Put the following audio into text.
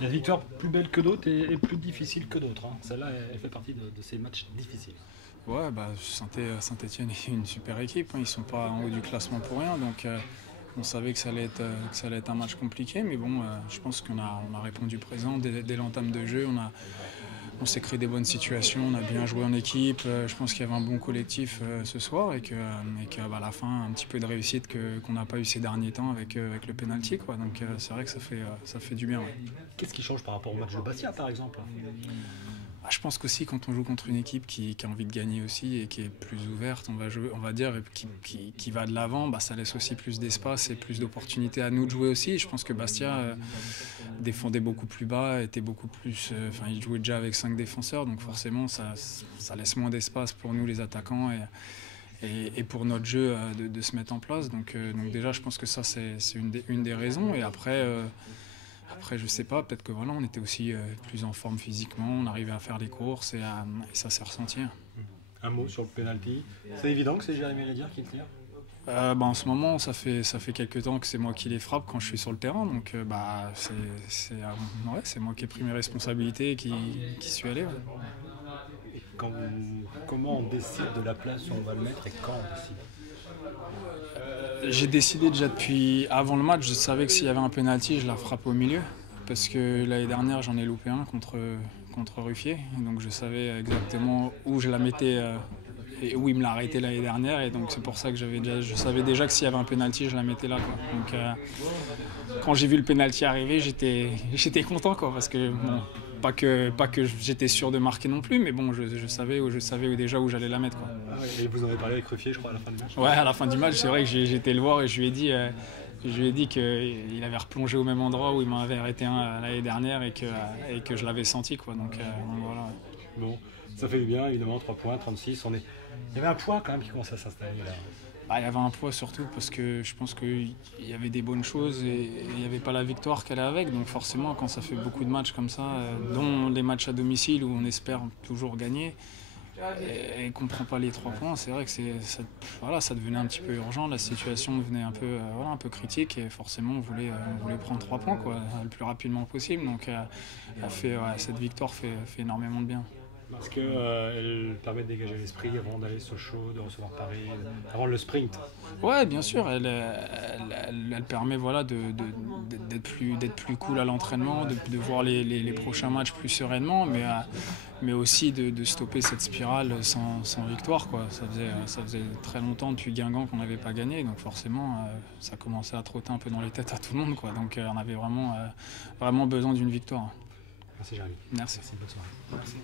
Il y a des victoires plus belles que d'autres et plus difficiles que d'autres, hein. Celle-là, elle fait partie de ces matchs difficiles. Ouais, bah, Saint-Étienne est une super équipe, hein. Ils sont pas en haut du classement pour rien, donc on savait que ça allait être un match compliqué, mais bon, je pense on a répondu présent dès l'entame de jeu. On s'est créé des bonnes situations, on a bien joué en équipe. Je pense qu'il y avait un bon collectif ce soir et que bah, à la fin, un petit peu de réussite qu'on n'a pas eu ces derniers temps avec le penalty, quoi. Donc c'est vrai que ça fait du bien. Ouais. Qu'est-ce qui change par rapport au match de Bastia, par exemple? Bah, je pense qu'aussi quand on joue contre une équipe qui a envie de gagner aussi et qui est plus ouverte, on va dire, et qui va de l'avant, bah, ça laisse aussi plus d'espace et plus d'opportunités à nous de jouer aussi. Je pense que Bastia défendait beaucoup plus bas, était beaucoup plus, enfin il jouait déjà avec 5 défenseurs, donc forcément ça laisse moins d'espace pour nous les attaquants et pour notre jeu de se mettre en place. Donc déjà je pense que ça c'est une des raisons. Et après, je sais pas, peut-être que voilà, on était aussi plus en forme physiquement, on arrivait à faire les courses et ça s'est ressenti. Un mot sur le penalty. C'est évident que c'est Jérémy Rédière qui le tire. Bah, en ce moment, ça fait quelques temps que c'est moi qui les frappe quand je suis sur le terrain, donc bah, ouais, c'est moi qui ai pris mes responsabilités et qui suis allé. Ouais. Comment on décide de la place où on va le mettre et quand on décide? J'ai décidé déjà depuis avant le match, je savais que s'il y avait un penalty, je la frappe au milieu. Parce que l'année dernière, j'en ai loupé un contre Ruffier. Donc je savais exactement où je la mettais et où il me l'a arrêté l'année dernière. Et donc c'est pour ça que je savais déjà que s'il y avait un penalty, je la mettais là, quoi. Donc quand j'ai vu le penalty arriver, j'étais content, quoi. Parce que bon, pas que j'étais sûr de marquer non plus, mais bon, je savais déjà où j'allais la mettre, quoi. Ah ouais, et vous en avez parlé avec Ruffier, je crois, à la fin du match. Ouais, à la fin du match, c'est vrai que j'ai été le voir et je lui ai dit qu'il avait replongé au même endroit où il m'avait arrêté un l'année dernière et que je l'avais senti, quoi. Donc voilà. Bon, ça fait du bien, évidemment, 3 points, 36. Il y avait un poids quand même qui commençait à s'installer là. Bah, il y avait un poids surtout parce que je pense qu'il y avait des bonnes choses et il n'y avait pas la victoire qu'elle est avec. Donc forcément, quand ça fait beaucoup de matchs comme ça, dont les matchs à domicile où on espère toujours gagner, et qu'on ne prend pas les 3 points, c'est vrai que ça devenait un petit peu urgent, la situation devenait un peu critique et forcément on voulait prendre 3 points, quoi, le plus rapidement possible. Donc cette victoire fait énormément de bien. Parce qu'elle permet de dégager l'esprit avant d'aller Sochaux, de recevoir Paris, avant le sprint. Ouais, bien sûr, elle permet voilà, d'être plus cool à l'entraînement, de voir les prochains matchs plus sereinement, mais aussi de stopper cette spirale sans victoire, quoi. Ça faisait très longtemps depuis Guingamp qu'on n'avait pas gagné, donc forcément ça commençait à trotter un peu dans les têtes à tout le monde, quoi. Donc on avait vraiment besoin d'une victoire. Merci Jérémy. Merci. Merci, bonne soirée. Merci.